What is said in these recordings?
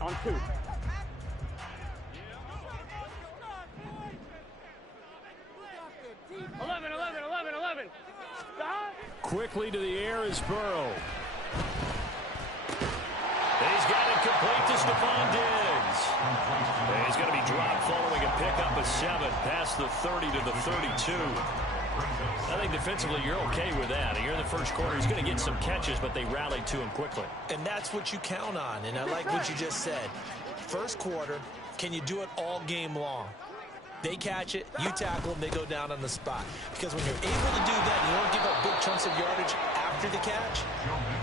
On 2. Eleven. Stop. Quickly to the air is Burrow. He's got it complete to Stephon Diggs. And he's going to be dropped following a pickup of 7 past the 30 to the 32. I think defensively you're okay with that. Here in the first quarter, he's going to get some catches, but they rallied to him quickly. And that's what you count on, and I like what you just said. First quarter, can you do it all game long? They catch it, you tackle them, they go down on the spot. Because when you're able to do that, you don't give up big chunks of yardage after the catch.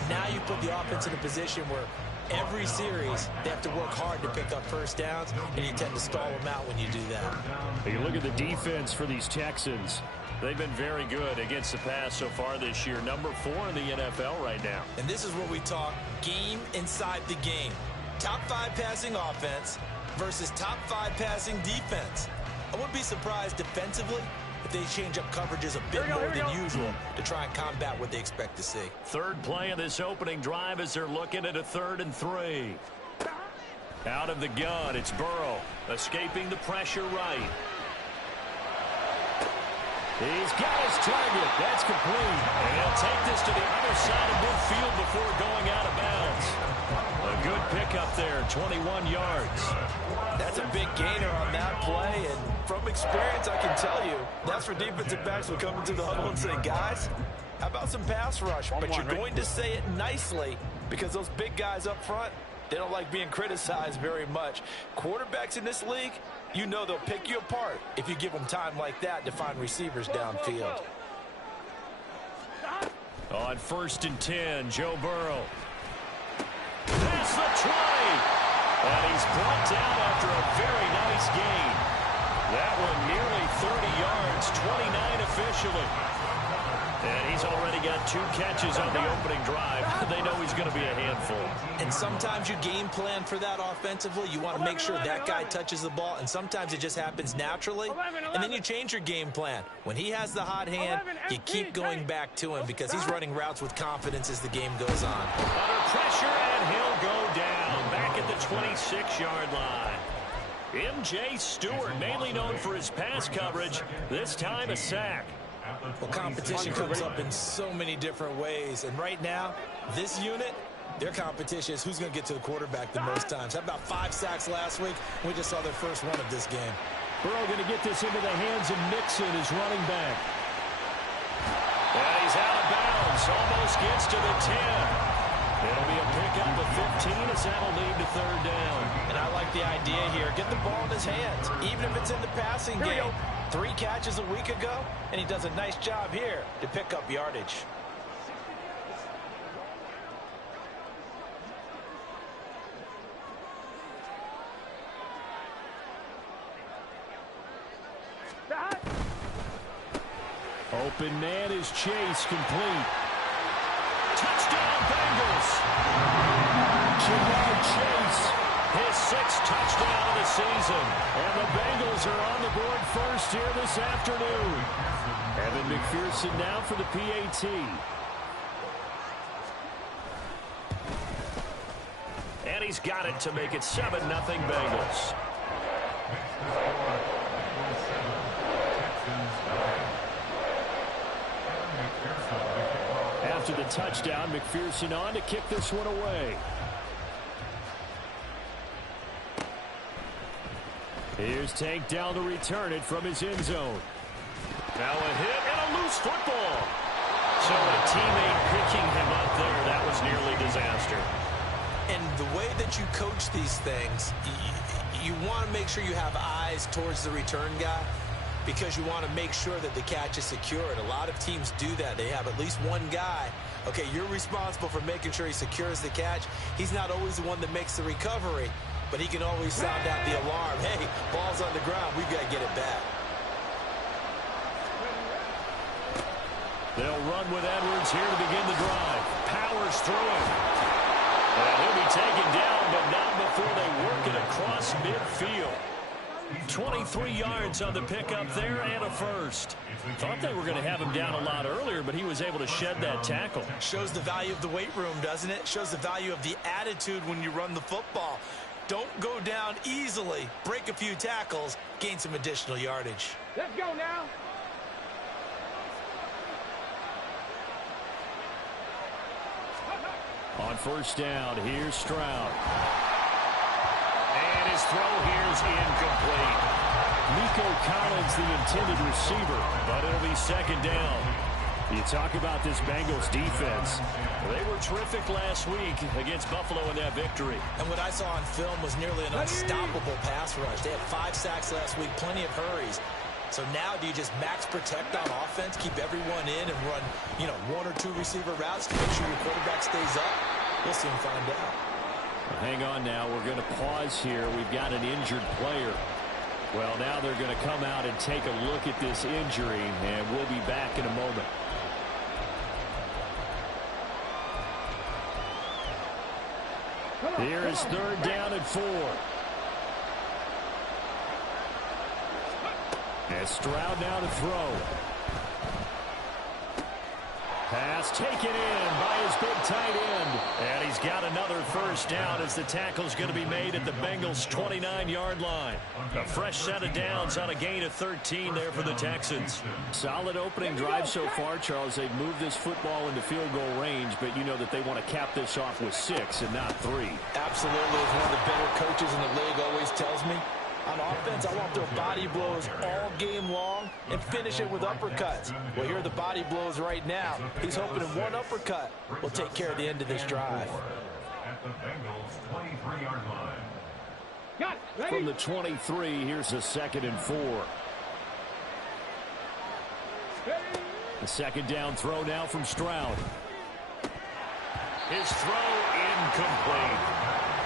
Now you put the offense in a position where every series they have to work hard to pick up first downs, and you tend to stall them out when you do that. You look at the defense for these Texans. They've been very good against the pass so far this year. Number 4 in the NFL right now. And this is where we talk game inside the game. Top 5 passing offense versus top 5 passing defense. I wouldn't be surprised defensively if they change up coverages a bit more than usual to try and combat what they expect to see. Third play of this opening drive as they're looking at a 3rd and 3. Out of the gun, it's Burrow escaping the pressure right. He's got his target. That's complete. And he'll take this to the other side of midfield before going out of bounds. A good pickup there, 21 yards. That's a big gainer on that play, and from experience, I can tell you, that's where defensive backs will come into the huddle and say, guys, how about some pass rush? But you're going to say it nicely because those big guys up front, they don't like being criticized very much. Quarterbacks in this league, you know they'll pick you apart if you give them time like that to find receivers downfield. On 1st and 10, Joe Burrow. Past the 20. And he's brought down after a very nice gain. That one nearly 30 yards, 29 officially. And he's already got 2 catches on the opening drive. They know he's going to be a handful. And sometimes you game plan for that offensively. You want to make sure that guy touches the ball, and sometimes it just happens naturally. And then you change your game plan. When he has the hot hand, you keep going back to him because he's running routes with confidence as the game goes on. Under pressure, and he'll go down back at the 26-yard line. M.J. Stewart, mainly known for his pass coverage, this time a sack. Well, competition comes up in so many different ways. And right now, this unit, their competition is who's going to get to the quarterback the most times. How about 5 sacks last week? We just saw their first one of this game. Burrow going to get this into the hands of Mixon, his running back. And he's out of bounds. Almost gets to the 10. It'll be a pickup of 15 as that'll lead to 3rd down. And I like the idea here. Get the ball in his hands, even if it's in the passing game. 3 catches a week ago, and he does a nice job here to pick up yardage. Open man is Chase, complete. Touchdown Bengals! Jamar Chase, his 6th touchdown of the season. And the Bengals are on the board first here this afternoon. Evan McPherson now for the PAT. And he's got it to make it 7-0 Bengals. After the touchdown, McPherson on to kick this one away. Here's Tank down to return it from his end zone. Now a hit and a loose football. So a teammate picking him up there, that was nearly disaster. And the way that you coach these things, you want to make sure you have eyes towards the return guy because you want to make sure that the catch is secured. A lot of teams do that. They have at least one guy. Okay, you're responsible for making sure he secures the catch. He's not always the one that makes the recovery, but he can always sound out the alarm. Hey, ball's on the ground. We've got to get it back. They'll run with Edwards here to begin the drive. Powers through it. And he'll be taken down, but not before they work it across midfield. 23 yards on the pickup there and a first. Thought they were going to have him down a lot earlier, but he was able to shed that tackle. Shows the value of the weight room, doesn't it? Shows the value of the attitude when you run the football. Don't go down easily. Break a few tackles. Gain some additional yardage. Let's go now. On first down, here's Stroud. And his throw here's incomplete. Nico Collins, the intended receiver, but it'll be second down. You talk about this Bengals defense. They were terrific last week against Buffalo in that victory. And what I saw on film was nearly an unstoppable pass rush. They had 5 sacks last week, plenty of hurries. So now do you just max protect on offense, keep everyone in and run, 1 or 2 receiver routes to make sure your quarterback stays up? We'll soon find out. Well, hang on now. We're going to pause here. We've got an injured player. Well, now they're going to come out and take a look at this injury, and we'll be back in a moment. Here is third down and 4. And Stroud now to throw. Pass taken in by his big tight end. And he's got another first down as the tackle's going to be made at the Bengals' 29-yard line. A fresh set of downs on a gain of 13 there for the Texans. Solid opening drive so far, Charles. They've moved this football into field goal range, but you know that they want to cap this off with 6 and not 3. Absolutely. As one of the better coaches in the league always tells me, on offense, I want their body blows all game long and finish it with uppercuts. Well, here are the body blows right now. He's hoping in one uppercut will take care of the end of this drive. At the Bengals' 23-yard line. From the 23, here's a 2nd and 4. The second down throw now from Stroud. His throw incomplete.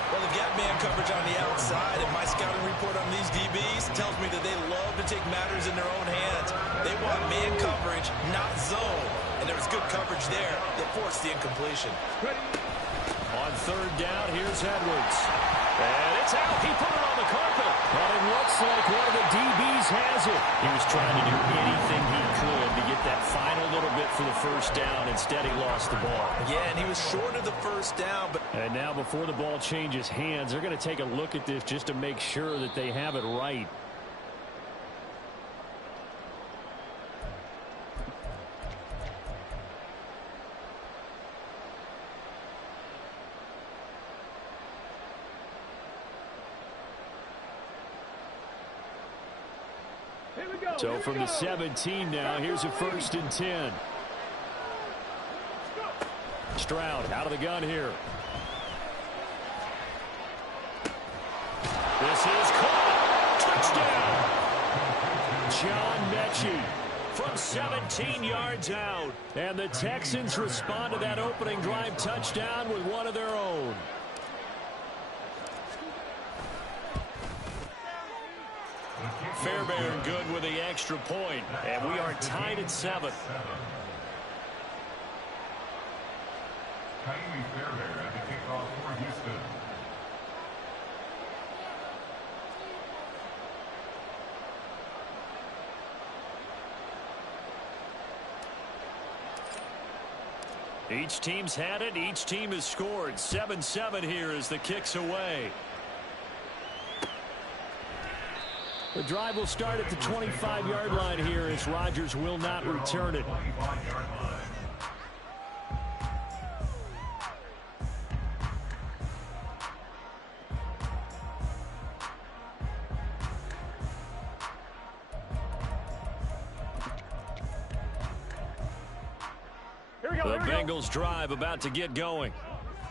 Well, they've got man coverage on the outside, and my scouting report on these DBs tells me that they love to take matters in their own hands. They want man coverage, not zone. And there was good coverage there that forced the incompletion. On third down, here's Edwards. And it's out. He put it on the carpet. But it looks like one of the DBs has it. He was trying to do anything he could to get that final little bit for the first down. Instead, he lost the ball. Yeah, and he was short of the first down. But and now before the ball changes hands, they're going to take a look at this just to make sure that they have it right. So from the 17 now, here's a 1st and 10. Stroud out of the gun here. This is caught. Touchdown. John Mechie from 17 yards out. And the Texans respond to that opening drive touchdown with one of their own. Fairbairn good with the extra point, and we are tied at 7. Kyrie Fairbairn at the kickoff for Houston. Each team's had it. Each team has scored. 7-7 here as the kick's away. The drive will start at the 25-yard line here as Rodgers will not return it. The Bengals drive about to get going.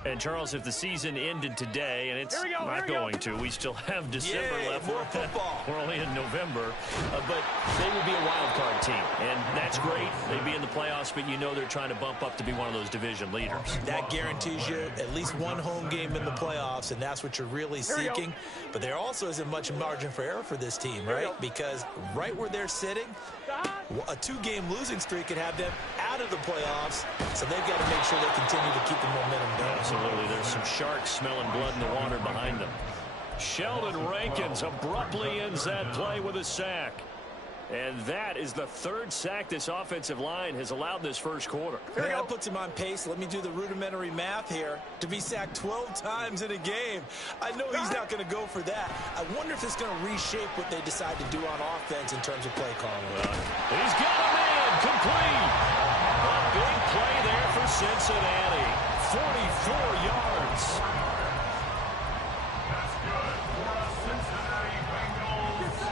And, Charles, if the season ended today, and it's not going to, we still have December left. More football. We're only in November. But they would be a wild card team, and that's great. They'd be in the playoffs, but you know they're trying to bump up to be one of those division leaders. That guarantees you at least one home game in the playoffs, and that's what you're really seeking. But there also isn't much margin for error for this team, right? Because right where they're sitting, a 2-game losing streak could have them out of the playoffs, so they've got to make sure they continue to keep the momentum going. Absolutely. There's some sharks smelling blood in the water behind them. Sheldon Rankins abruptly ends that play with a sack. And that is the third sack this offensive line has allowed this first quarter. Yeah, that puts him on pace. Let me do the rudimentary math here. To be sacked 12 times in a game, I know he's not going to go for that. I wonder if it's going to reshape what they decide to do on offense in terms of play calling. He's got a man complete. A big play there for Cincinnati. 44 yards. That's good for a Cincinnati Bengals.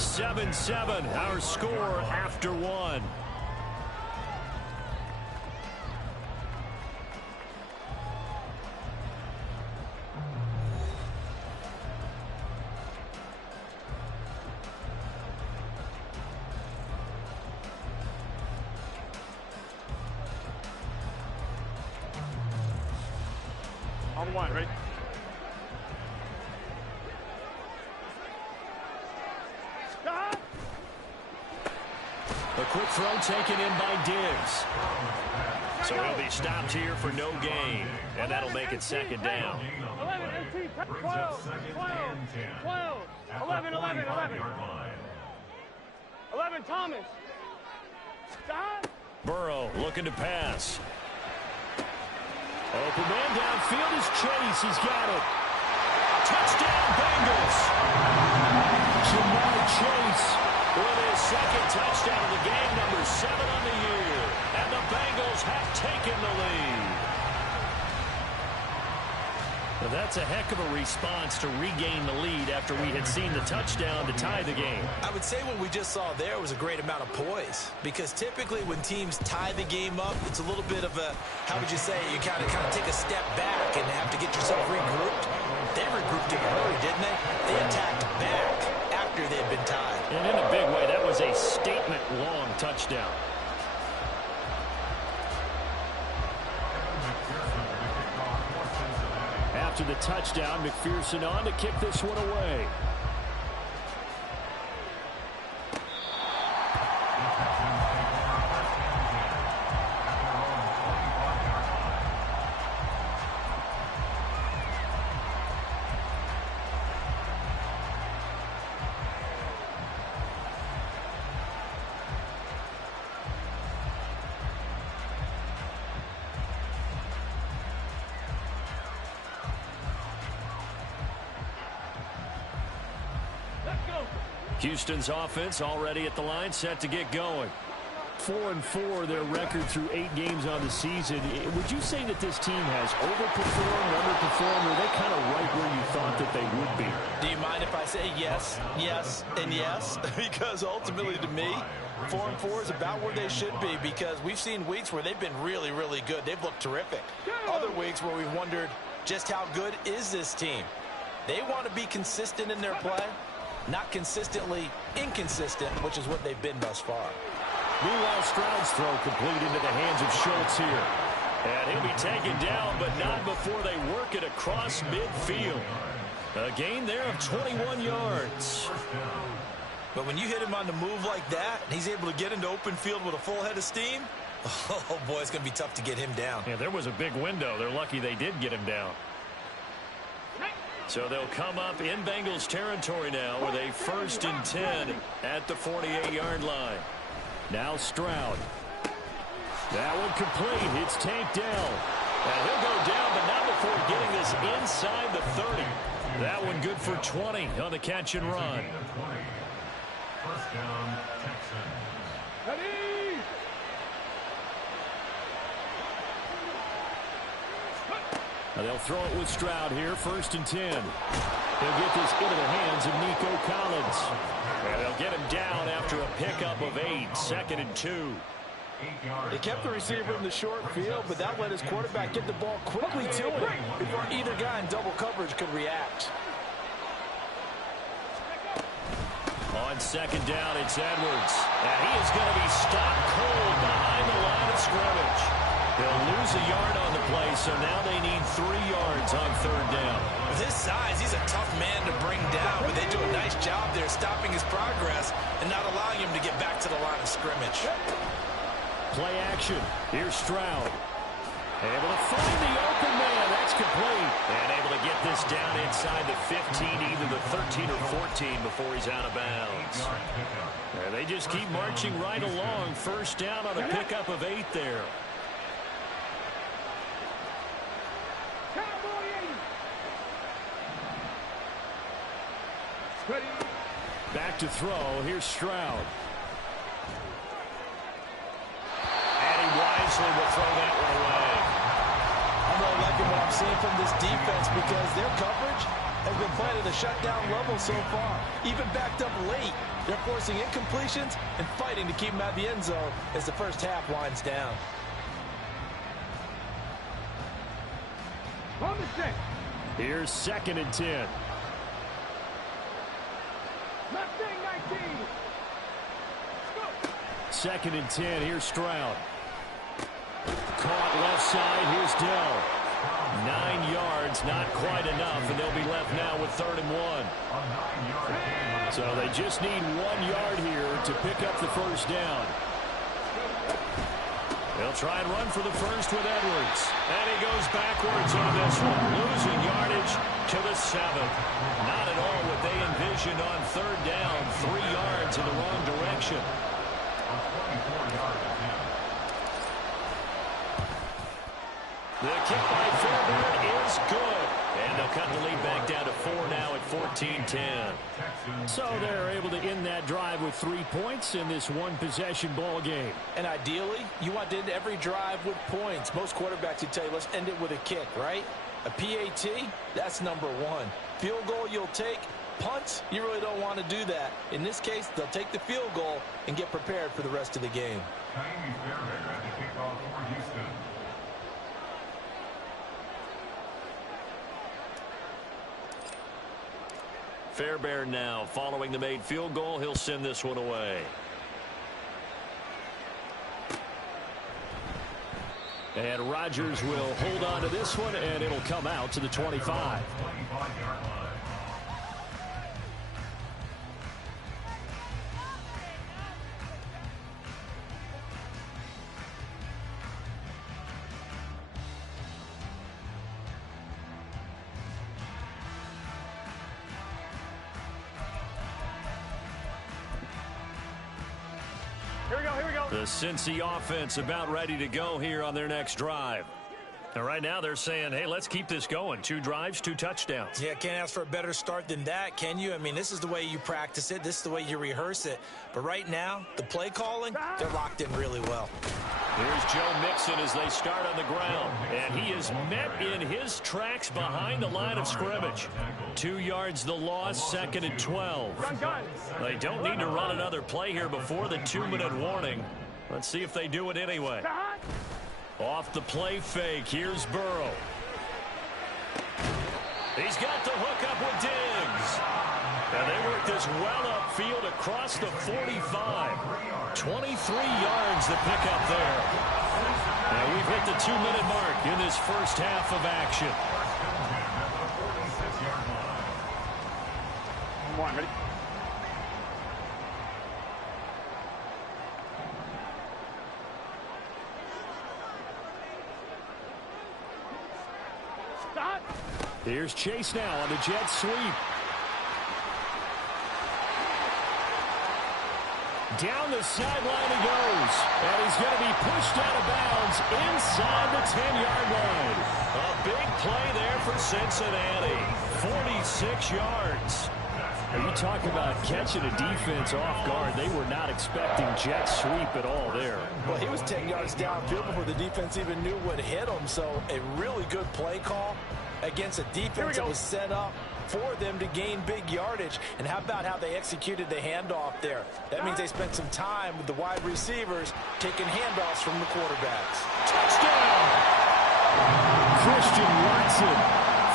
7-7, our score after one. On the line, ready? A quick throw taken in by Diggs. So he'll be stopped here for no gain. And that'll make it second down. 11, 18, 12, 11, 11, 11. 11, Thomas. Stop. Burrow looking to pass. Open man downfield is Chase. He's got it. Touchdown, Bengals. Jamar Chase with his second touchdown of the game, number 7 on the year. And the Bengals have taken the lead. Well, that's a heck of a response to regain the lead after we had seen the touchdown to tie the game. I would say what we just saw there was a great amount of poise, because typically when teams tie the game up, it's a little bit of a, how would you say, you kind of take a step back and have to get yourself regrouped. They regrouped in a hurry, didn't they? They attacked back after they'd been tied. And in a big way, that was a statement-long touchdown. After the touchdown, McPherson on to kick this one away. Houston's offense already at the line, set to get going. 4-4, their record through 8 games on the season. Would you say that this team has overperformed, underperformed, or are they kind of right where you thought that they would be? Do you mind if I say yes, yes, and yes? Because ultimately to me, 4-4 is about where they should be, because we've seen weeks where they've been really, really good. They've looked terrific. Other weeks where we've wondered just how good is this team. They want to be consistent in their play, not consistently inconsistent, which is what they've been thus far. Meanwhile, Stroud's throw complete into the hands of Schultz here. And he'll be taken down, but not before they work it across midfield. A gain there of 21 yards. But when you hit him on the move like that, and he's able to get into open field with a full head of steam, oh boy, it's going to be tough to get him down. Yeah, there was a big window. They're lucky they did get him down. So they'll come up in Bengals territory now with a 1st and 10 at the 48-yard line. Now Stroud. That one complete. It's tanked down. And he'll go down, but not before getting this inside the 30. That one good for 20 on the catch and run. First down, Texans. Ready? Now they'll throw it with Stroud here, 1st and 10. He'll get this into the hands of Nico Collins. And they'll get him down after a pickup of 8, 2nd and 2. They kept the receiver in the short field, but that let his quarterback get the ball quickly to him before either guy in double coverage could react. On 2nd down, it's Edwards. And he is going to be stopped cold behind the line of scrimmage. They'll lose a yard on the play, so now they need 3 yards on 3rd down. With his size, he's a tough man to bring down, but they do a nice job there stopping his progress and not allowing him to get back to the line of scrimmage. Play action. Here's Stroud. Able to find the open man. That's complete. And able to get brought this down inside the 15, either the 13 or 14 before he's out of bounds. And they just keep marching right along. First down on a pickup of 8 there. Back to throw. Here's Stroud. And he wisely will throw that one away. I'm really liking what I'm seeing from this defense because their coverage has been playing at a shutdown level so far. Even backed up late, they're forcing incompletions and fighting to keep them out of the end zone as the first half winds down. Here's 2nd and 10. Second and 10. Here's Stroud. Caught left side. Here's Dell. 9 yards, not quite enough, and they'll be left now with 3rd and 1. So they just need 1 yard here to pick up the first down. They'll try and run for the first with Edwards. And he goes backwards on this one, losing yardage to the 7th. Not at all what they envisioned on 3rd down. 3 yards in the wrong direction. The kick by Fairbairn is good. And they'll cut the lead back down to 4 now at 14-10. So they're able to end that drive with 3 points in this one-possession ball game. And ideally, you want to end every drive with points. Most quarterbacks would tell you, let's end it with a kick, right? A PAT, that's number 1. Field goal you'll take. Punts, you really don't want to do that. In this case, they'll take the field goal and get prepared for the rest of the game. Fairbairn now following the made field goal. He'll send this one away. And Rodgers will hold on to this one, and it'll come out to the 25. Here we go. The Cincy offense about ready to go here on their next drive. And right now they're saying, hey, let's keep this going. 2 drives, 2 touchdowns. Yeah, can't ask for a better start than that, can you? I mean, this is the way you practice it. This is the way you rehearse it. But right now, the play calling, they're locked in really well. Here's Joe Mixon as they start on the ground. And he is met in his tracks behind the line of scrimmage. 2 yards the loss, 2nd and 12. They don't need to run another play here before the 2-minute warning. Let's see if they do it anyway. Off the play fake, here's Burrow. He's got the hook up with Diggs. And they work this well upfield across the 45. 23 yards the pickup there. Now we've hit the 2-minute mark in this first half of action. Come on, ready? Stop. Here's Chase now on the jet sweep. Down the sideline he goes. And he's going to be pushed out of bounds inside the 10-yard line. A big play there for Cincinnati. 46 yards. You talk about catching a defense off guard. They were not expecting jet sweep at all there. Well, he was 10 yards downfield before the defense even knew what hit him. So a really good play call against a defense that was set up for them to gain big yardage. And how about how they executed the handoff there? That means they spent some time with the wide receivers taking handoffs from the quarterbacks. Touchdown! Christian Watson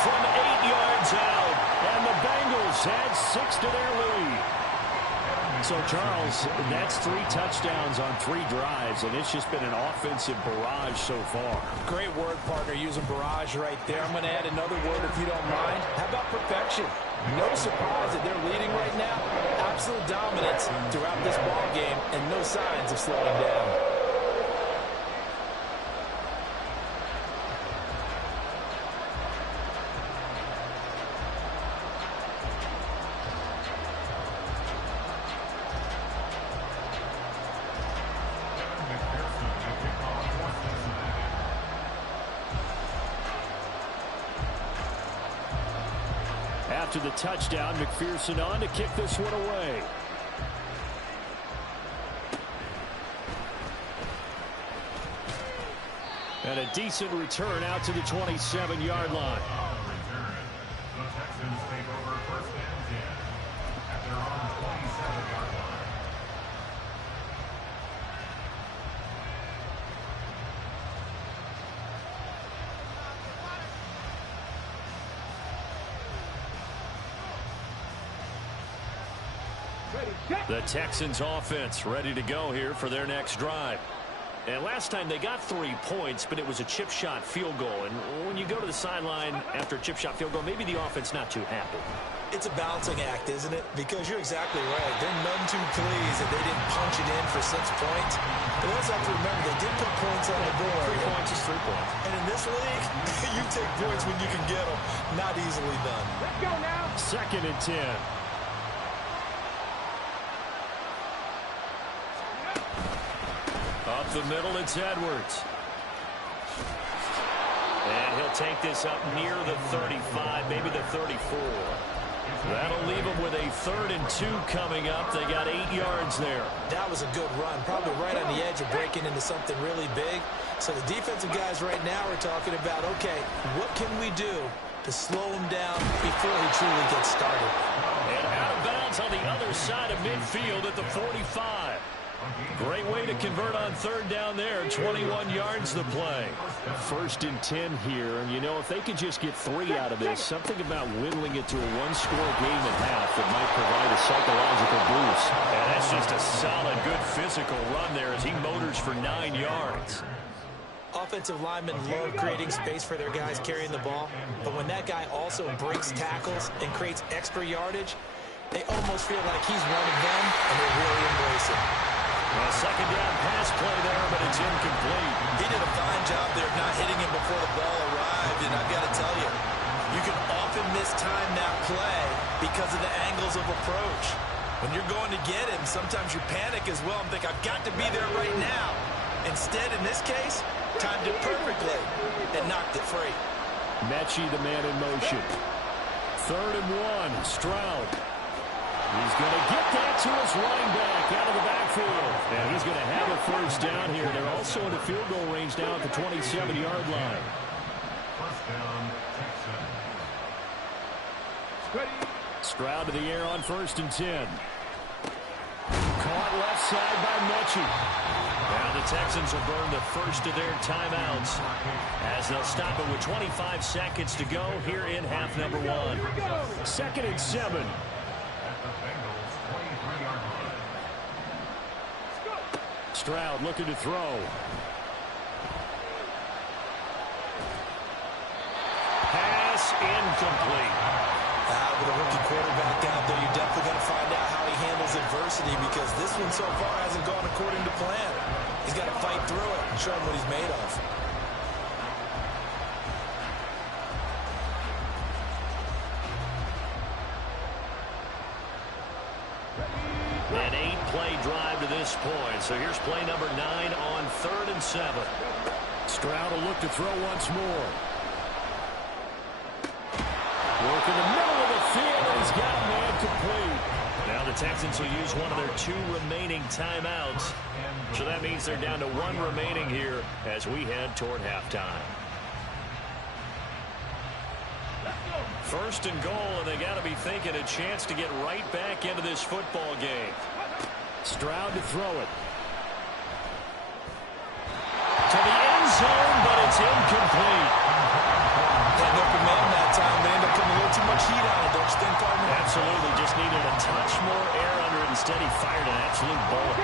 from 8 yards out. And the Bengals add 6 to their lead. So, Charles, that's 3 touchdowns on 3 drives, and it's just been an offensive barrage so far. Great word, partner, using barrage right there. I'm going to add another word if you don't mind. How about perfection? No surprise that they're leading right now. Absolute dominance throughout this ball game, and no signs of slowing down. after the touchdown. McPherson on to kick this one away. And a decent return out to the 27-yard line. The Texans take over first and 10 at their own 27-yard line. The Texans offense ready to go here for their next drive. And last time they got 3 points, but it was a chip shot field goal. And when you go to the sideline after a chip shot field goal, maybe the offense not too happy. It's a balancing act, isn't it? Because you're exactly right. They're none too pleased that they didn't punch it in for 6 points. But also have to remember, they did put points on the board. 3 points is 3 points. And in this league, you take points when you can get them. Not easily done. Let's go now. 2nd and 10. Up the middle, it's Edwards. And he'll take this up near the 35, maybe the 34. That'll leave him with a 3rd and 2 coming up. They got 8 yards there. That was a good run, probably right on the edge of breaking into something really big. So the defensive guys right now are talking about, okay, what can we do to slow him down before he truly gets started? And out of bounds on the other side of midfield at the 45. Great way to convert on 3rd down there. 21 yards the play. 1st and 10 here. And, you know, if they could just get 3 out of this, something about whittling it to a 1-score game at half that might provide a psychological boost. And that's just a solid, good physical run there as he motors for 9 yards. Offensive linemen love creating space for their guys carrying the ball. But when that guy also breaks tackles and creates extra yardage, they almost feel like he's one of them, and they really embrace it. A 2nd down pass play there, but it's incomplete. He did a fine job there of not hitting him before the ball arrived, and I've got to tell you, you can often mistime that play because of the angles of approach. When you're going to get him, sometimes you panic as well and think, I've got to be there right now. Instead, in this case, timed it perfectly and knocked it free. Mechie, the man in motion. 3rd and 1, Stroud. He's going to get that to his running back out of the backfield. And he's going to have a 1st down here. They're also in the field goal range now at the 27-yard line. First down, Texans. Stroud to the air on 1st and 10. Caught left side by Mechie. Now the Texans will burn the first of their timeouts as they'll stop it with 25 seconds to go here in half number 1. 2nd and 7. Stroud looking to throw. Pass incomplete. With a rookie quarterback out there, you're definitely going to find out how he handles adversity because this one so far hasn't gone according to plan. He's got to fight through it and show him what he's made of. An 8-play drive to this point. So here's play number 9 on 3rd and 7. Stroud will look to throw once more. Work in the middle of the field, and he's got a man complete. Now the Texans will use one of their 2 remaining timeouts. So that means they're down to 1 remaining here as we head toward halftime. 1st and goal, and they got to be thinking a chance to get right back into this football game. Stroud to throw it. To the end zone, but it's incomplete. Had open man that time. They end up putting a little too much heat on it, don't you think, partner? Absolutely. Just needed a touch more air under it. Instead, he fired an absolute bullet.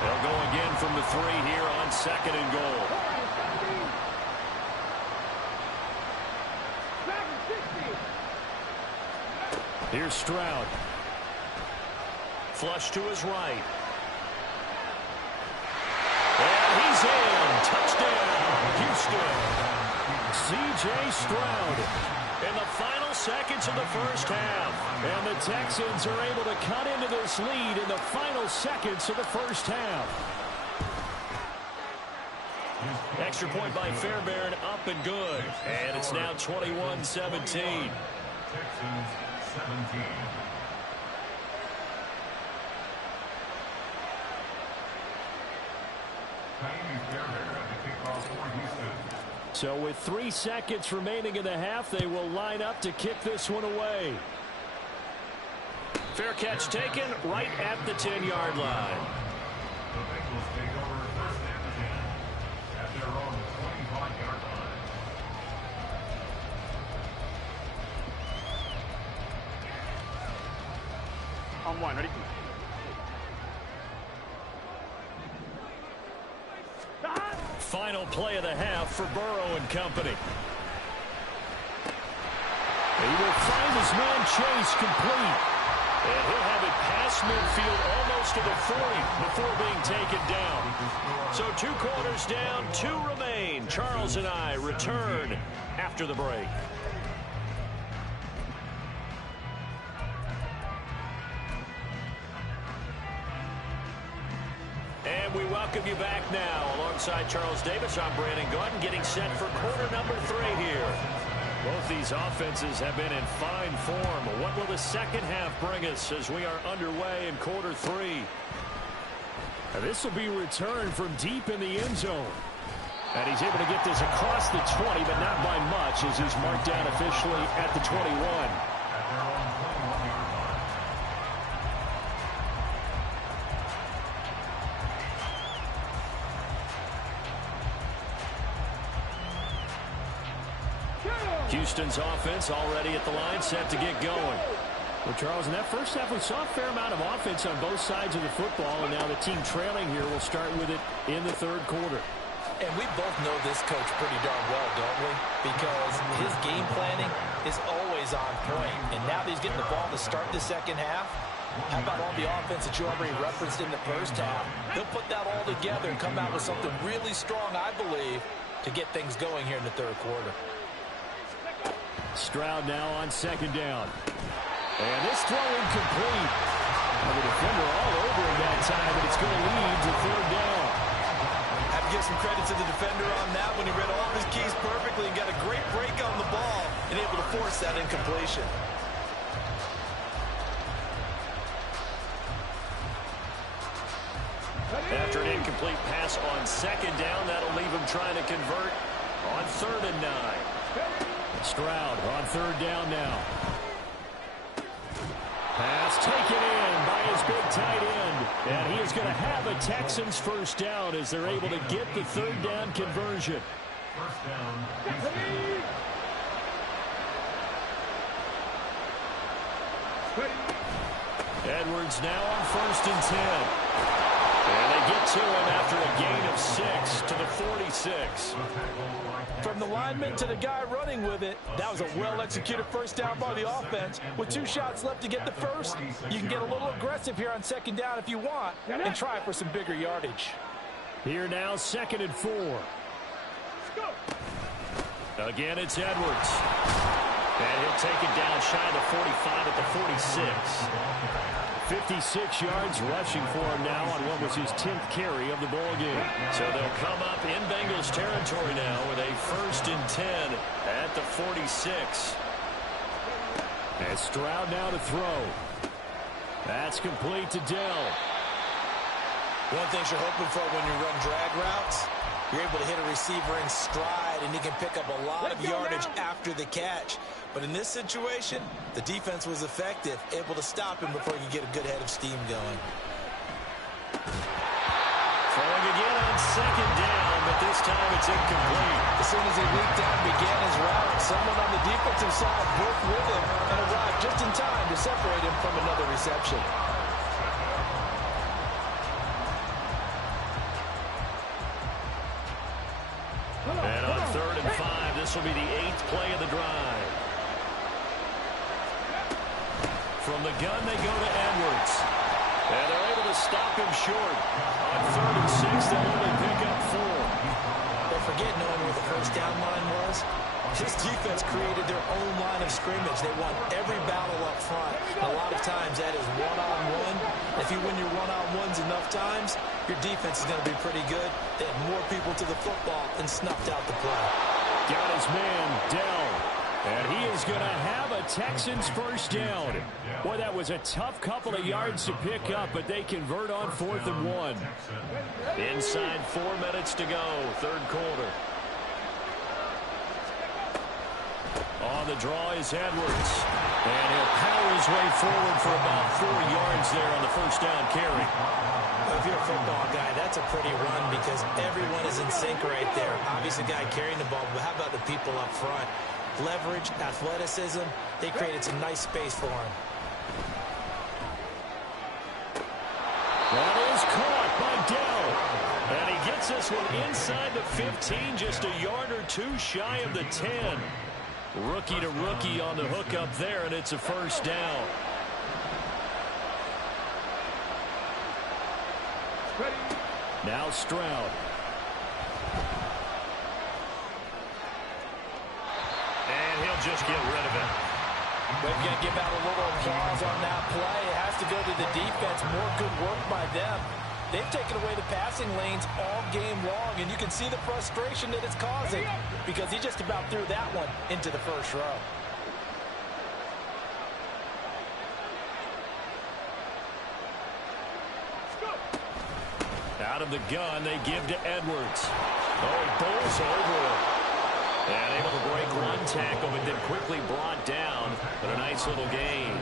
They'll go again from the 3 here on 2nd and goal. Here's Stroud. Flush to his right. And he's in. Touchdown, Houston. C.J. Stroud in the final seconds of the first half. And the Texans are able to cut into this lead in the final seconds of the first half. Extra point by Fairbairn, up and good. And it's now 21-17. Texans 17. So with 3 seconds remaining in the half, they will line up to kick this one away. Fair catch taken right at the 10-yard line. The Bengals take over first and 10 at their own 25-yard line. On one, ready? Final play of the half for Burrow and company. He will find his man Chase complete. And he'll have it past midfield almost to the 40 before being taken down. So 2 quarters down, 2 remain. Charles and I return after the break. And we welcome you back now. Alongside Charles Davis, I'm Brandon Gordon, getting set for quarter number 3 here. Both these offenses have been in fine form. What will the second half bring us as we are underway in quarter 3? This will be returned from deep in the end zone. And he's able to get this across the 20, but not by much, as he's marked down officially at the 21. Houston's offense already at the line, set to get going. Well, Charles, in that first half, we saw a fair amount of offense on both sides of the football, and now the team trailing here will start with it in the third quarter. And we both know this coach pretty darn well, don't we? Because his game planning is always on point. And now that he's getting the ball to start the second half, how about all the offense that you already referenced in the first half? He'll put that all together and come out with something really strong, I believe, to get things going here in the third quarter. Stroud now on second down. And this throw incomplete. Well, the defender all over him that time, but it's going to lead to third down. I have to give some credit to the defender on that when he read all of his keys perfectly and got a great break on the ball and able to force that incompletion. After an incomplete pass on second down, that'll leave him trying to convert on 3rd and 9. Stroud on third down now. Pass taken in by his big tight end. And he is going to have a Texans first down as they're able to get the third down conversion. First down, Houston. Edwards now on 1st and 10. And they get to him after a gain of 6 to the 46. From the lineman to the guy running with it, that was a well-executed first down by the offense. With 2 shots left to get the first, you can get a little aggressive here on second down if you want and try for some bigger yardage. Here now, 2nd and 4. Again, it's Edwards. And he'll take it down shy of the 45 at the 46. 56 yards rushing for him now on what was his 10th carry of the ball game. So they'll come up in Bengals territory now with a 1st and 10 at the 46. And Stroud now to throw. That's complete to Dell. One thing you're hoping for when you run drag routes, you're able to hit a receiver in stride and he can pick up a lot of yardage after the catch. But in this situation, the defense was effective, able to stop him before he could get a good head of steam going. Throwing again on second down, but this time it's incomplete. As soon as he leaped out and began his route, someone on the defensive side broke with him and arrived just in time to separate him from another reception. And on 3rd and 5, this will be the 8th play of the drive. From the gun, they go to Edwards. And they're able to stop him short. On 3rd and 6, they'll only pick up 4. Don't forget knowing where the first down line was. This defense created their own line of scrimmage. They won every battle up front. And a lot of times that is one-on-one. If you win your one-on-ones enough times, your defense is going to be pretty good. They had more people to the football and snuffed out the play. Got his man, Dell. And he is going to have a Texans first down. Boy, that was a tough couple of yards to pick up, but they convert on 4th and 1. Inside 4 minutes to go, third quarter. On the draw is Edwards. And he'll power his way forward for about 4 yards there on the first down carry. If you're a football guy, that's a pretty run because everyone is in sync right there. Obviously, the guy carrying the ball, but how about the people up front? Leverage, athleticism, they created some nice space for him. That is caught by Dell. And he gets this one inside the 15, just a yard or two shy of the 10. Rookie to rookie on the hook up there, and it's a first down. Now Stroud. And he'll just get rid of it. We're going to give out a little applause on that play. It has to go to the defense. More good work by them. They've taken away the passing lanes all game long, and you can see the frustration that it's causing because he just about threw that one into the first row. Out of the gun, they give to Edwards. Oh, he bowls over him. And able to break one tackle, but then quickly brought down. But a nice little gain.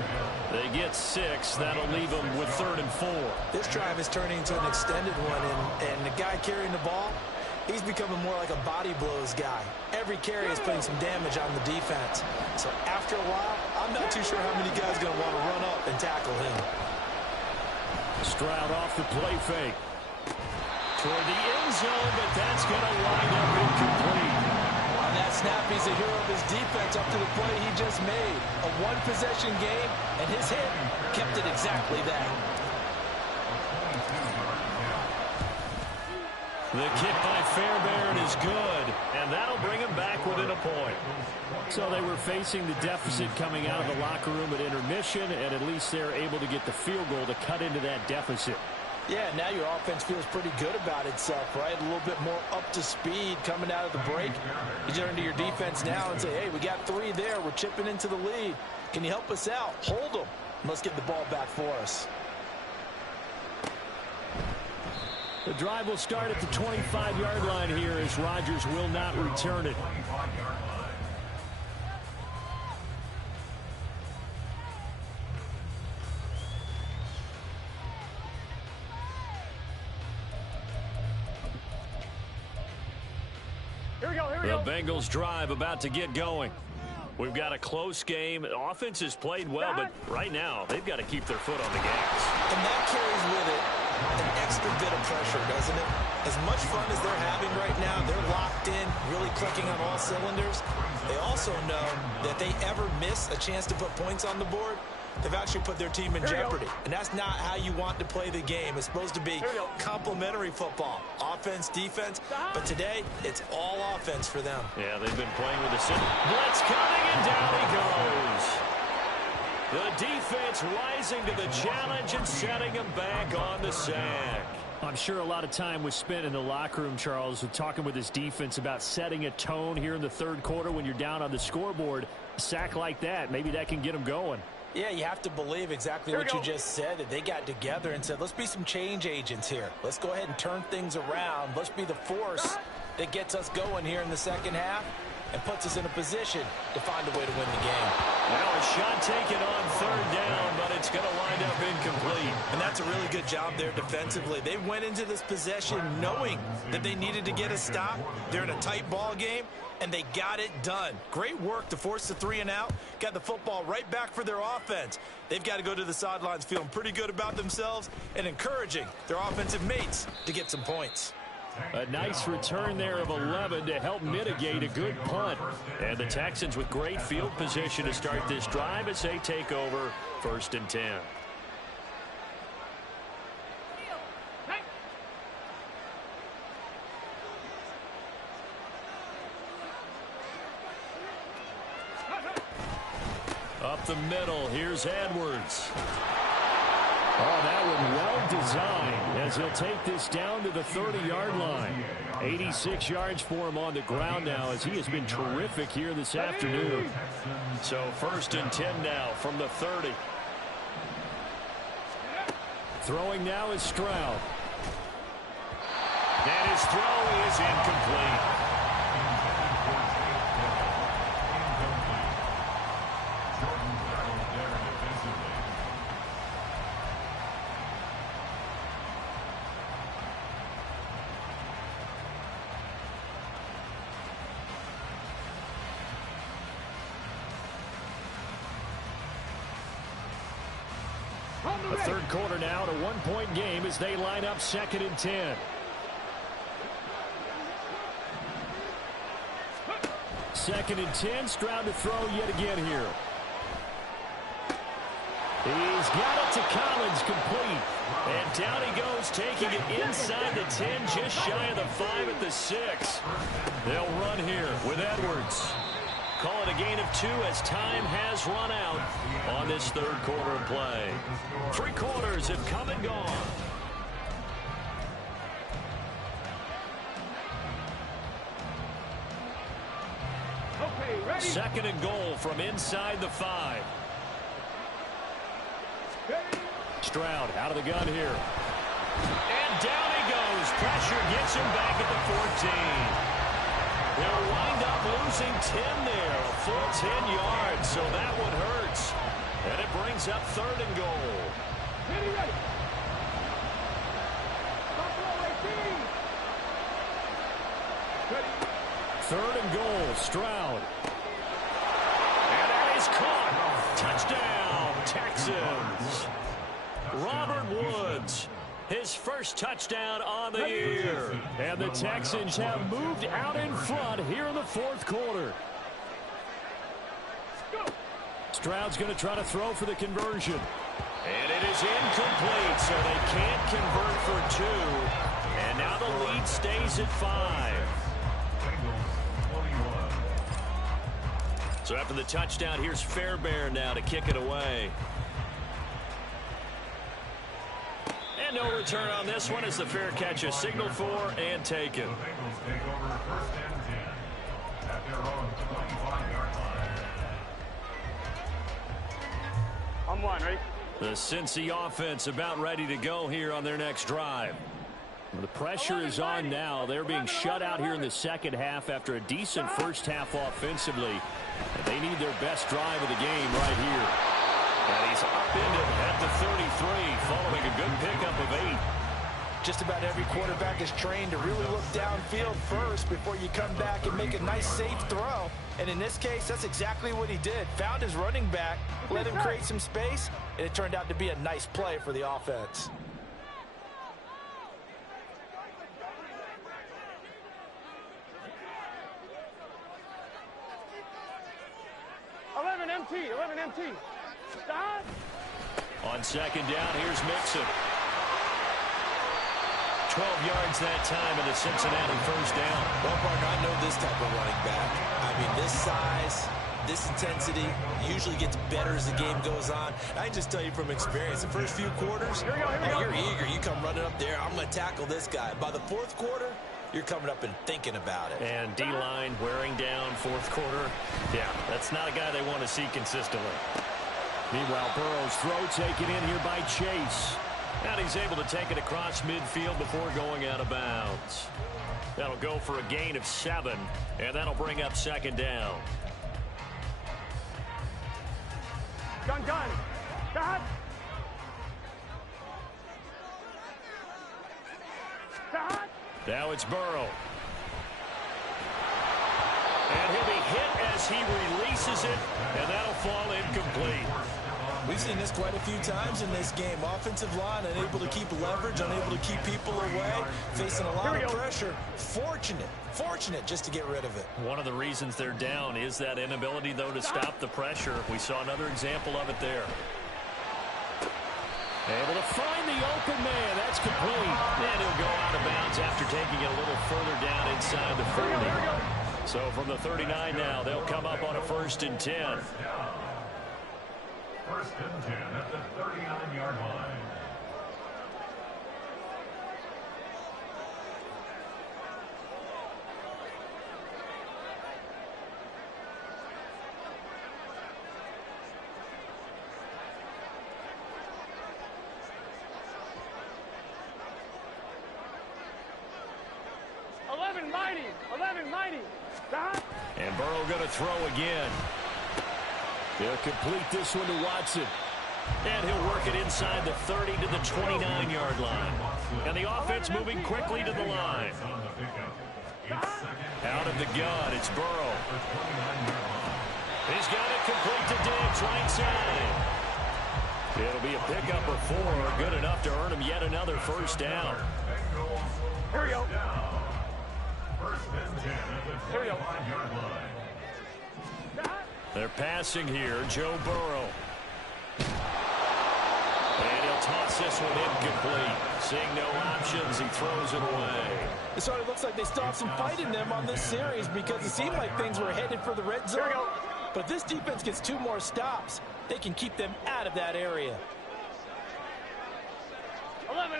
They get 6. That'll leave them with 3rd and 4. This drive is turning into an extended one, and the guy carrying the ball, he's becoming more like a body blows guy. Every carry is putting some damage on the defense. So after a while, I'm not too sure how many guys are going to want to run up and tackle him. Stroud off the play fake. Toward the end zone, but that's going to wind up incomplete. On that snap, he's a hero of his defense up to the play he just made. A one-possession game, and his hit kept it exactly that. The kick by Fairbairn is good, and that'll bring him back within a point. So they were facing the deficit coming out of the locker room at intermission, and at least they're able to get the field goal to cut into that deficit. Yeah, now your offense feels pretty good about itself, right? A little bit more up to speed coming out of the break. You turn to your defense now and say, hey, we got 3 there. We're chipping into the lead. Can you help us out? Hold them. Let's get the ball back for us. The drive will start at the 25-yard line here as Rodgers will not return it. The Bengals drive about to get going. We've got a close game. The offense has played well, but right now they've got to keep their foot on the gas. And that carries with it an extra bit of pressure, doesn't it? As much fun as they're having right now, they're locked in, really clicking on all cylinders. They also know that they ever miss a chance to put points on the board, they've actually put their team in jeopardy. And that's not how you want to play the game. It's supposed to be complementary football. Offense, defense. But today, it's all offense for them. Yeah, they've been playing with the blitz coming, and down he goes. The defense rising to the challenge and setting him back on the sack. I'm sure a lot of time was spent in the locker room, Charles, talking with his defense about setting a tone here in the third quarter when you're down on the scoreboard. A sack like that, maybe that can get them going. Yeah, you have to believe exactly what you just said, that they got together and said, let's be some change agents here. Let's go ahead and turn things around. Let's be the force that gets us going here in the second half and puts us in a position to find a way to win the game. Now a shot taken on third down, but it's going to wind up incomplete. And that's a really good job there defensively. They went into this possession knowing that they needed to get a stop. They're in a tight ball game, and they got it done. Great work to force the 3 and out. Got the football right back for their offense. They've got to go to the sidelines feeling pretty good about themselves and encouraging their offensive mates to get some points. A nice return there of 11 to help mitigate a good punt. And the Texans with great field position to start this drive as they take over 1st and 10. Up the middle, here's Edwards. Oh, that one well designed as he'll take this down to the 30-yard line. 86 yards for him on the ground now as he has been terrific here this afternoon. So 1st and 10 now from the 30. Throwing now is Stroud. And his throw is incomplete. On A the third quarter now, a one-point game as they line up 2nd and 10. Second and 10, Stroud to throw yet again here. He's got it to Collins, complete. And down he goes, taking it inside the 10, just shy of the 5 at the 6. They'll run here with Edwards. Call it a gain of 2 as time has run out on this third quarter of play. 3 quarters have come and gone. Okay, ready. 2nd and goal from inside the 5. Stroud out of the gun here. And down he goes. Pressure gets him back at the 14. They'll wind up losing 10 there, a full 10 yards, so that one hurts. And it brings up 3rd and goal. Ready. Buffalo 18. Ready. 3rd and goal, Stroud. And that is caught. Touchdown, Texans. Robert Woods, his first touchdown on the year. And the Texans have moved out in front here in the 4th quarter. Stroud's going to try to throw for the conversion. And it is incomplete, so they can't convert for 2. And now the lead stays at 5. So after the touchdown, here's Fairbairn now to kick it away. And no return on this one as the fair catch is signaled for and taken. The Bengals take over 1st and 10 at their own 25-yard line. On one, ready. The Cincy offense about ready to go here on their next drive. The pressure is on now. They're being shut out here in the second half after a decent first half offensively. They need their best drive of the game right here. And he's upended at the 33 following a good pickup of 8. Just about every quarterback is trained to really look downfield first before you come back and make a nice safe throw. And in this case, that's exactly what he did. Found his running back, let him create some space, and it turned out to be a nice play for the offense. Eleven MT. Stop. On second down, here's Mixon. 12 yards that time in a Cincinnati first down. Well, partner, I know this type of running back. I mean, this size, this intensity usually gets better as the game goes on. I can just tell you from experience, the first few quarters, Here we go. you're eager. You come running up there, I'm going to tackle this guy. By the 4th quarter, you're coming up and thinking about it. And D-line wearing down 4th quarter. Yeah, that's not a guy they want to see consistently. Meanwhile, Burrow's throw taken in here by Chase. And he's able to take it across midfield before going out of bounds. That'll go for a gain of 7, and that'll bring up second down. Gun. Stop. Stop. Now it's Burrow. And he'll be hit as he releases it, and that'll fall incomplete. We've seen this quite a few times in this game. Offensive line unable to keep leverage, unable to keep people away, facing a lot of pressure. Fortunate just to get rid of it. One of the reasons they're down is that inability, though, to stop the pressure. We saw another example of it there. Able to find the open man. That's complete. And he'll go out of bounds after taking it a little further down inside the 40. So from the 39 now, they'll come up on a 1st and 10. 1st and 10 at the 39-yard line. mighty. 11 mighty. The hot. And Burrow going to throw again. He'll complete this one to Watson. And he'll work it inside the 30 to the 29-yard line. And the offense moving quickly to the line. Out of the gun, it's Burrow. He's got it complete to Diggs, right side. It'll be a pickup of 4, good enough to earn him yet another first down. Here we go. Here we go. They're passing here, Joe Burrow. And he'll toss this one incomplete. Seeing no options, he throws it away. It sort of looks like they still have some fight in them on this series because it seemed like things were headed for the red zone. But this defense gets 2 more stops. They can keep them out of that area. 11.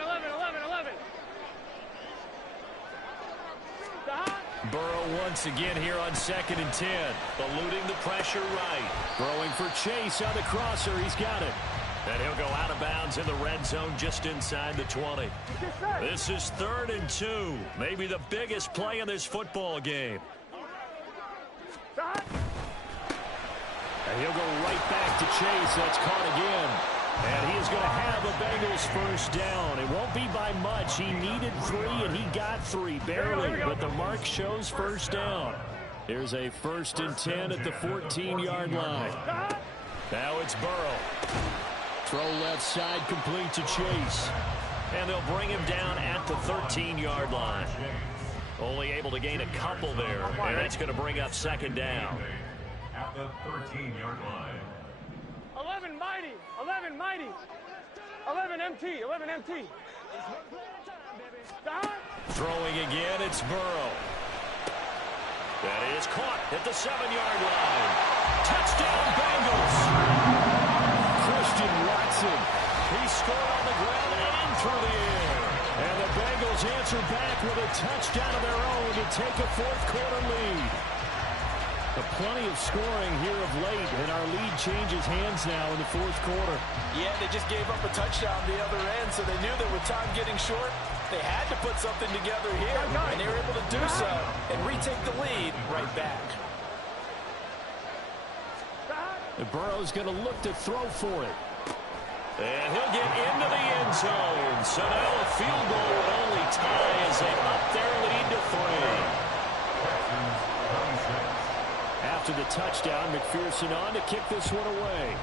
The hot. Burrow once again here on 2nd and 10. Eluding the pressure right. Throwing for Chase on the crosser. He's got it. And he'll go out of bounds in the red zone just inside the 20. This is 3rd and 2. Maybe the biggest play in this football game. And he'll go right back to Chase. That's caught again. And he is going to have a Bengals first down. It won't be by much. He needed 3, and he got 3, barely. But the mark shows first down. Here's a 1st and 10 at the 14-yard line. Now it's Burrow. Throw left side complete to Chase. And they'll bring him down at the 13-yard line. Only able to gain a couple there. And that's going to bring up 2nd down. At the 13-yard line. 11 mighty. 11 mighty. 11 MT. 11 MT. The hot. Throwing again, it's Burrow. That is caught at the 7-yard line. Touchdown, Bengals. Christian Watson. He scored on the ground and through the air. And the Bengals answer back with a touchdown of their own to take a 4th quarter lead. Plenty of scoring here of late, and our lead changes hands now in the 4th quarter. Yeah, they just gave up a touchdown the other end, so they knew that with time getting short, they had to put something together here, and they were able to do so and retake the lead right back. And Burrow's going to look to throw for it. And he'll get into the end zone. So now a field goal would only tie as they up their lead to 3. After the touchdown, McPherson on to kick this one away.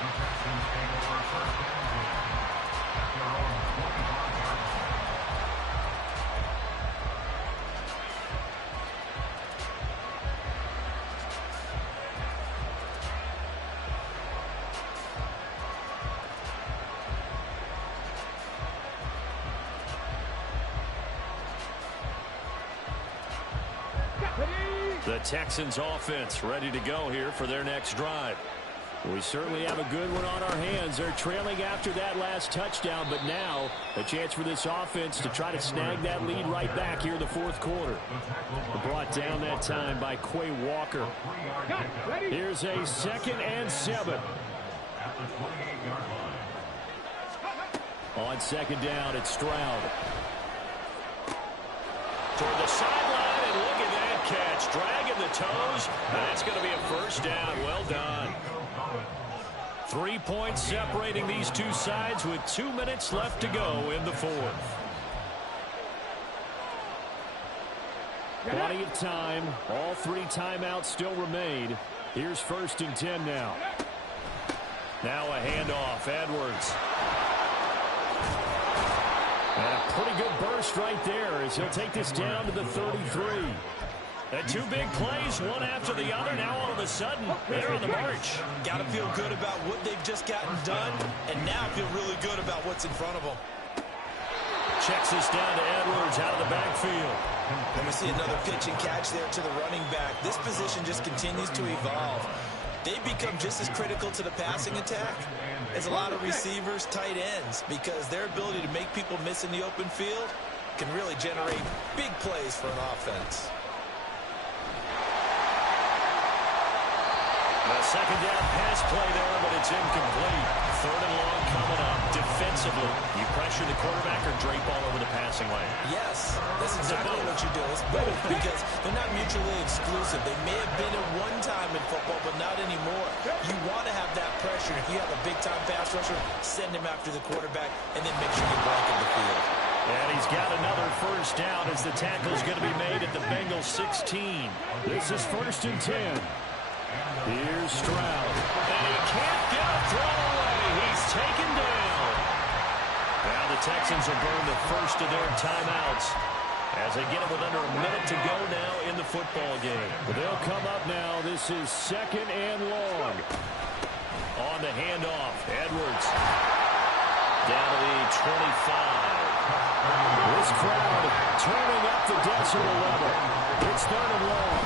The Texans take over 1st and 10 at their own 25-yard line. The Texans offense ready to go here for their next drive. We certainly have a good one on our hands. They're trailing after that last touchdown, but now a chance for this offense to try to snag that lead right back here in the 4th quarter. Brought down that time by Quay Walker. Here's a 2nd and 7. At the 28-yard line. On 2nd down, it's Stroud. Toward the sideline, and look at that catch. Dragging the toes, and that's going to be a first down. Well done. 3 points separating these two sides with 2 minutes left to go in the 4th. Plenty of time. All 3 timeouts still remain. Here's 1st and 10 now. Now a handoff. Edwards. And a pretty good burst right there as he'll take this down to the 33. And 2 big plays, one after the other. Now all of a sudden, they're on the march. Got to feel good about what they've just gotten done, and now feel really good about what's in front of them. Checks this down to Edwards out of the backfield. And we see another pitch and catch there to the running back. This position just continues to evolve. They become just as critical to the passing attack as a lot of receivers, tight ends, because their ability to make people miss in the open field can really generate big plays for an offense. A 2nd down pass play there, but it's incomplete. 3rd and long coming up. Defensively, you pressure the quarterback or drape all over the passing lane? Yes, that's exactly what you do. It's both because they're not mutually exclusive. They may have been at one time in football, but not anymore. You want to have that pressure. If you have a big-time pass rusher, send him after the quarterback, and then make sure you blanket the field. And he's got another first down as the tackle's going to be made at the Bengals 16. This is 1st and 10. Here's Stroud. And he can't get a throw away. He's taken down. Now the Texans will burn the first of their timeouts as they get it with under a minute to go now in the football game. But they'll come up now. This is 2nd and long. On the handoff, Edwards down to the 25. This crowd turning up the decimal level. It's 3rd and long.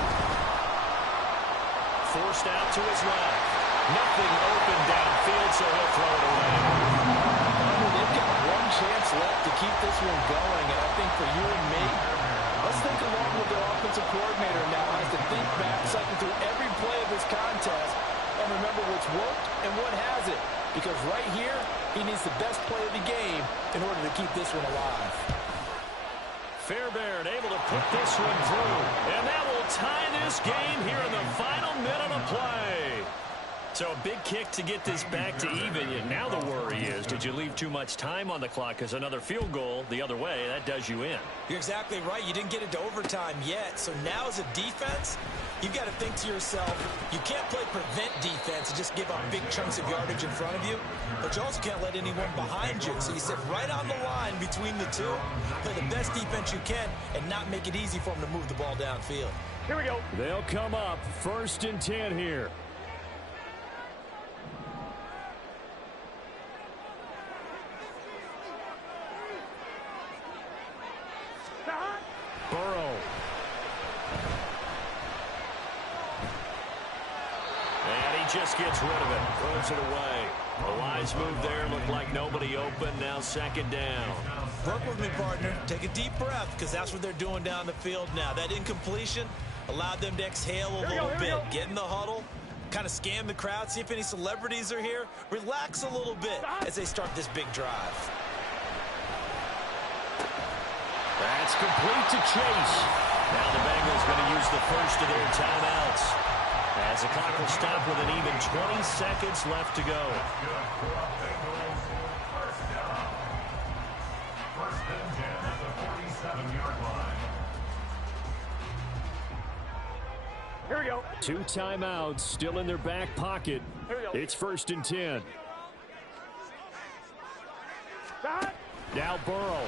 Forced out to his left. Nothing open downfield, so he'll throw it away. They've got one chance left to keep this one going, and I think for you and me, let's think along with the offensive coordinator now as to think back, cycle through every play of this contest, and remember what's worked and what hasn't. Because right here, he needs the best play of the game in order to keep this one alive. Fairbairn able to put this one through. And that will tie this game here in the final minute of play. So a big kick to get this back to even. And now the worry is, did you leave too much time on the clock? Because another field goal the other way, that does you in. You're exactly right. You didn't get it to overtime yet. So now as a defense, you've got to think to yourself, you can't play prevent defense and just give up big chunks of yardage in front of you, but you also can't let anyone behind you. So you sit right on the line between the two, play the best defense you can, and not make it easy for them to move the ball downfield. Here we go. They'll come up 1st and 10 here. Burrow. And he just gets rid of it. Throws it away. A wise move there. Looked like nobody open. Now 2nd down. Work with me, partner. Take a deep breath, because that's what they're doing down the field now. That incompletion allowed them to exhale a little bit. Get in the huddle. Kind of scan the crowd. See if any celebrities are here. Relax a little bit as they start this big drive. That's complete to Chase. Now the Bengals going to use the first of their timeouts as the clock will stop with an even 20 seconds left to go. First and 10 at the 47-yard line. Here we go. 2 timeouts still in their back pocket. Here we go. It's 1st and 10. Now Burrow.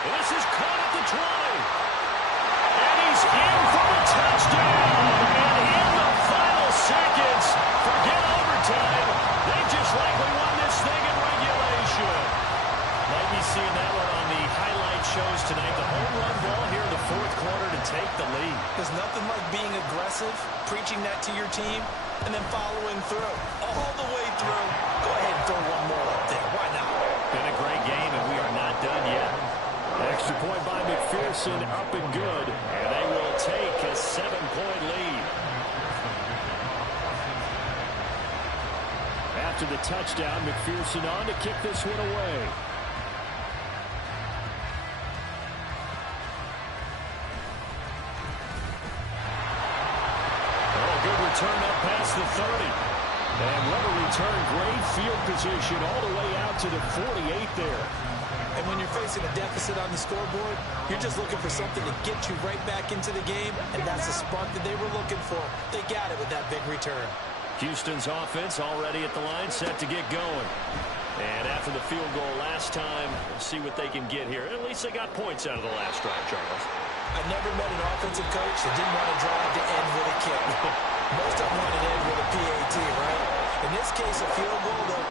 And this is caught at the 20. And he's in for a touchdown. And in the final seconds, forget overtime. They just likely won this thing in regulation. Might be seeing that one on the highlight shows tonight. The home run ball here in the 4th quarter to take the lead. There's nothing like being aggressive, preaching that to your team, and then following through. All the way through. Go ahead and throw one more up there. Why not? Been a great game, and we are not done yet. Extra point by McPherson, up and good. And they will take a 7-point lead. After the touchdown, McPherson on to kick this one away. Oh, good return up past the 30. And what a return. Great field position all the way out to the 48 there. And when you're facing a deficit on the scoreboard, you're just looking for something to get you right back into the game, and that's the spark that they were looking for. They got it with that big return. Houston's offense already at the line, set to get going. And after the field goal last time, we'll see what they can get here. At least they got points out of the last drive, Charles. I never met an offensive coach that didn't want to drive to end with a kick. Most of them want to end with a PAT, right? In this case, a field goal, though,